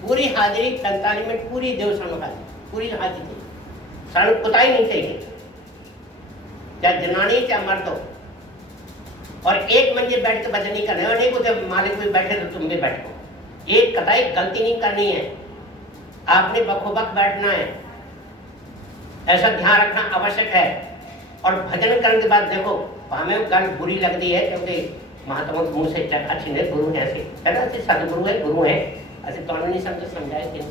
पूरी हाजिरी 45 मिनट पूरी देव सानू हाजिरी पूरी हाजिरी सानू पता ही नहीं चाहिए, चाहे जनानी चाहे मर्द हो। और एक मंजे बैठ के भजन नहीं करने, और नहीं कुछ मालिक भी बैठे तो तुम भी बैठो। एक कताई गलती नहीं करनी है, आपने बखोबक बैठना है, ऐसा ध्यान रखना आवश्यक है। और भजन करने के बाद देखो हमें गल बुरी लगती है क्योंकि महात्मा के मुंह से अच्छी नहीं गुरु है ऐसे है ना, ऐसे सदगुरु है गुरु है ऐसे तो नहीं समझाए थे,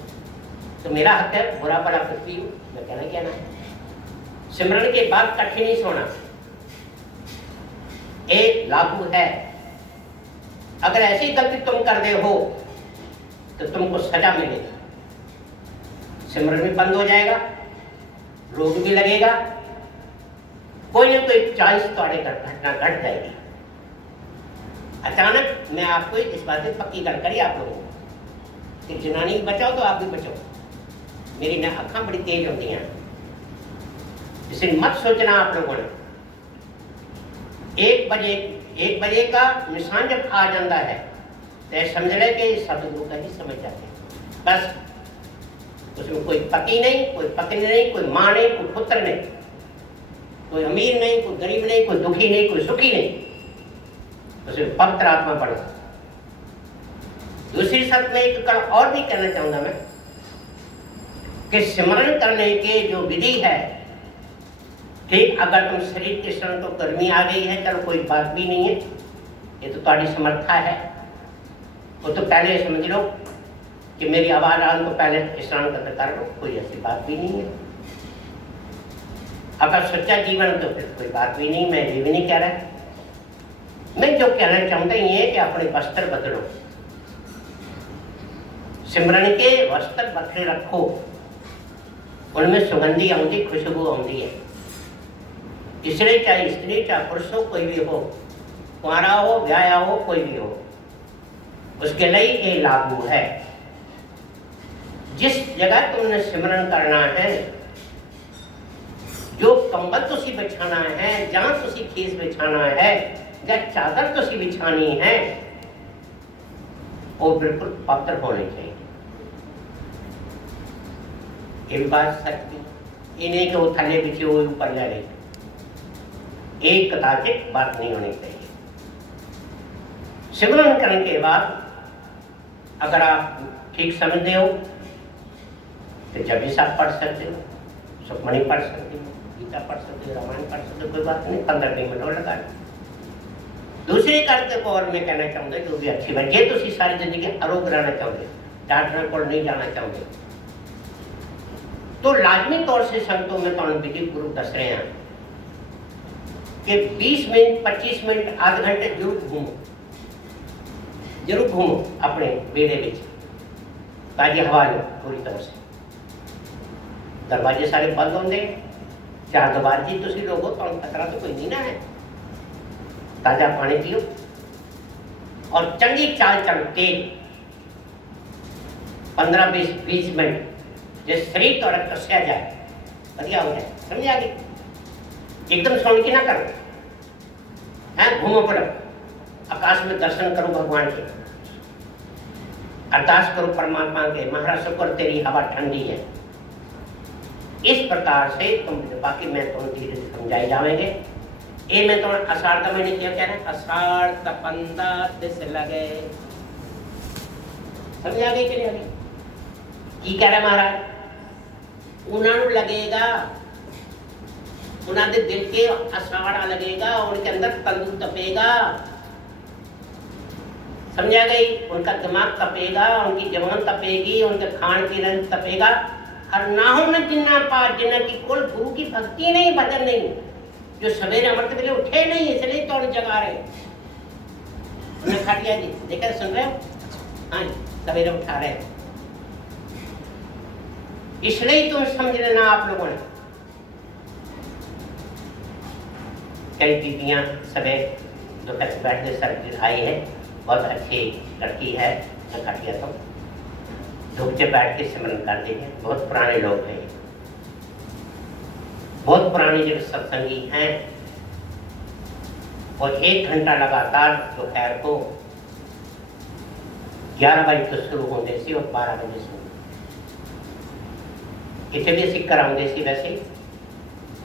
तो मेरा हक है बुरा भला करती हूँ मैं कहना है। सिमरन के बाद कठिन नहीं सोना एक लागू है। अगर ऐसी गलती तुम कर दे हो तो तुमको सजा मिलेगी, सिमरन भी बंद हो जाएगा, रोग भी लगेगा, कोई ना कोई चांस तुम्हारे घटना घट जाएगी। अचानक मैं आपको इस बात से पक्की कर करी आप लोगों को कि जनानी बचाओ तो आप भी बचाओ। मेरी ना अखा बड़ी तेज होती हैं, इसे मत सोचना आप लोगों ने। 1 बजे का निशान जब आ जाता है तो समझ रहे कि सतगुरु का ही समझ जाते हैं बस। उसमें कोई पति नहीं, कोई पत्नी नहीं, कोई माँ नहीं, कोई पुत्र नहीं, कोई अमीर नहीं, कोई गरीब नहीं, कोई दुखी नहीं, कोई सुखी नहीं, उसमें पवित्र आत्मा पड़ा। दूसरी शर्त में एक कल और भी कहना चाहूंगा मैं कि सिमरन करने के जो विधि है, ठीक अगर तुम शरीर के क्षण तो गर्मी आ गई है चलो कोई बात भी नहीं है, ये तो तुम्हारी समर्था है, वो तो पहले समझ लो कि मेरी आवाज आने तो पहले स्नान करके कर लो, कोई ऐसी बात भी नहीं है। अगर सच्चा जीवन तो फिर कोई बात भी नहीं, मैं ये भी नहीं कह रहा। मैं जो कहना चाहता ये है कि अपने वस्त्र बदलो, सिमरन के वस्त्र बदले रखो, उनमें सुगंधी आती खुशबू आती है। इसलिए चाहे स्त्री चाहे पुरुष हो कोई भी हो, कुंवारा हो ब्याया हो कोई भी हो, उसके लिए ये लागू है। जिस जगह तुमने सिमरन करना है, जो कंबल तुसी बिछाना है, जहां तुसी खीस बिछाना है, या चादर तुसी बिछानी है, वो बिल्कुल पवित्र होनी चाहिए। ये भी बात सच थी, ये नहीं कि वो थल्ले बिछे हुए ऊपर जा रही, एक कदाचित बात नहीं होनी चाहिए। सिमरन करने के बाद अगर आप ठीक समझते हो तो जब साहब पढ़ सकते हो, सुखमणि पढ़ सकते हो, गीता पढ़ सकते हो, रामायण पढ़ सकते हो, कोई बात नहीं, 15-20 मिनट और लगा लो। दूसरे कार्य को और मैं कहना चाहूँगा जो भी अच्छी बात, ये तो उसी सारी जिंदगी आरोग्य रहना चाहोगे, डॉक्टर को नहीं जाना चाहोगे, तो लाजमी तौर से संतों में तो विधि गुरु दस रहे हैं कि 20 मिनट 25 मिनट आध घंटे जरूर घूमो अपने बेड़े में, ताजी हवा लो पूरी तरह से। दरवाजे सारे बंद होंगे, 4 दीवार जी तुसी लोगो तो खतरा तो कोई नहीं ना है। ताजा पानी पियो और चंगी चाल चल के 15-20 मिनट जिस शरीर तो कसया जाए बढ़िया हो जाए, समझ आ गई। एकदम सोने की ना करो, है घूमो पड़ो, आकाश में दर्शन करो भगवान के, अरदास करो परमात्मा के, महाराज शुक्र तेरी हवा ठंडी है। इस प्रकार से तुम, बाकी मैं तुम धीरे धीरे समझाए जाएंगे। ये मैं तुम्हें अषाढ़ का महीने क्या कह रहे हैं, अषाढ़ तपंदा दिस लगे, समझ आ गई कि नहीं आ गई? की कह रहे महाराज, उन्होंने लगेगा, उन्होंने दिल के अषाढ़ लगेगा, उनके अंदर तंदूर तपेगा, समझा गई, उनका दिमाग तपेगा, उनकी जवान तपेगी, उनका खान पीन तपेगा। और ना हो न जिन्ना पार जिन्ना की कुल गुरु की भक्ति नहीं, भजन नहीं, जो सवेरे अमृत वेले उठे नहीं, इसलिए तो जगा रहे उन्हें खटिया जी देखकर सुन रहे हो, हाँ जी सवेरे उठा रहे हो, इसलिए तुम समझ लेना आप लोगों ने। कई बीबियां सबे दोपहर बैठते सर आई है, बहुत अच्छी लड़की है, खटिया तो धूप से बैठ के सिमरन कर दीजिए। बहुत पुराने लोग हैं, बहुत पुराने जो सत्संगी हैं, और 1 घंटा लगातार दोपहर को 11 बजे तो शुरू होते सी और 12 बजे से इतने भी असी कराते सी। वैसे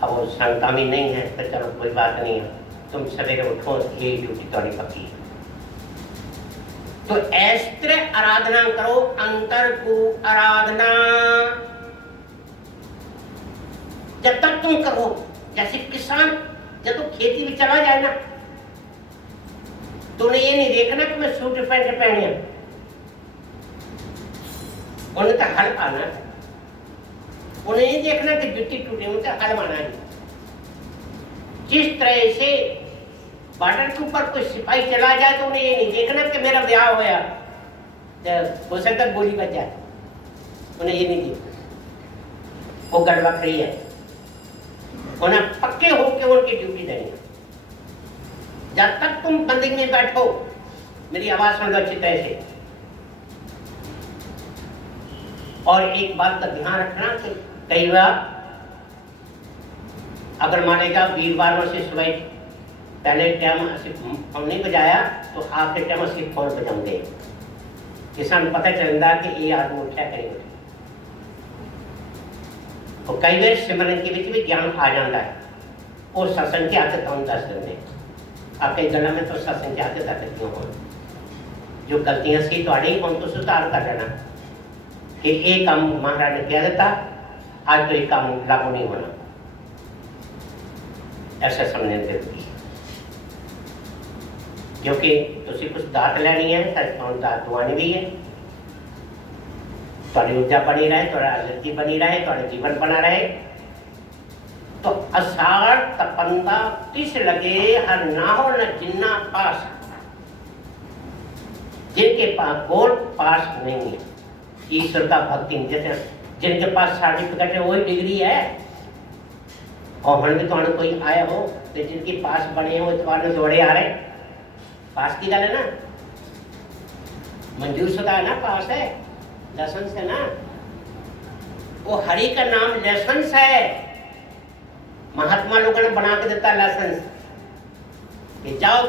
अब वो संगता भी नहीं है तो चलो कोई बात नहीं है, तुम सवेरे उठो, ये ड्यूटी थोड़ी पक्की है। तो इस तरह आराधना करो, अंतर को आराधना जब तक तुम करो। जैसे किसान जब तो खेती में चला जाए ना, तो उन्हें ये नहीं देखना कि मैं सूट पैंट पहने, उन्हें तो हल पाना। उन्हें ये देखना कि जुत्ती टूटी, उन्हें हल माना है। जिस तरह से बॉर्डर के ऊपर कोई सिपाही चला जाए तो उन्हें ये नहीं देखना कि मेरा ब्याह होया हो सकता गोली बच जाए, उन्हें ये नहीं देखना। वो गड़बड़ रही है, उन्हें पक्के होकर उनकी ड्यूटी देनी है। जब तक तुम बंदिंग में बैठो, मेरी आवाज सुन लो अच्छी तरह से। और एक बात का ध्यान रखना कि कई बार अगर मानेगा वीरवार से सुबह पहले टाइम हम नहीं बजाया तो आखिर टाइम असली फोन बजाते किसान पता चलता कि ये आदमी उठा करेंगे। तो कई बार सिमरन के भी ज्ञान आ जाता है और सत्संग की आदत हम दस देंगे। आपके गला में तो सत्संग की आदत क्यों हो, जो गलतियां सी थोड़ी उनको सुधार कर लेना कि एक काम महाराज ने कह देता, आज तो एक काम लागू नहीं होना, ऐसा समझने जरूरी है। क्योंकि तुसी कुछ दात लैनी है, सच दात दुआनी भी है, थोड़ी ऊर्जा बनी रहे, थोड़ा आजादी बनी रहे, थोड़ा जीवन बना रहे। तो अषाढ़ तपंदा किस लगे हर ना हो न जिन्ना पास, जिनके पास गोल पास नहीं है ईश्वर का भक्ति, जैसे जिनके पास सर्टिफिकेट है वही डिग्री है। और हम भी तो कोई आया हो तो जिनके पास बने हो तो दौड़े आ रहे, पास की गल है ना, मंजूर शुदा है ना, पास है, लाइसेंस है ना। वो हरि का नाम लाइसेंस है, महात्मा लोगों ने बना के देता लाइसेंस कि जाओ तो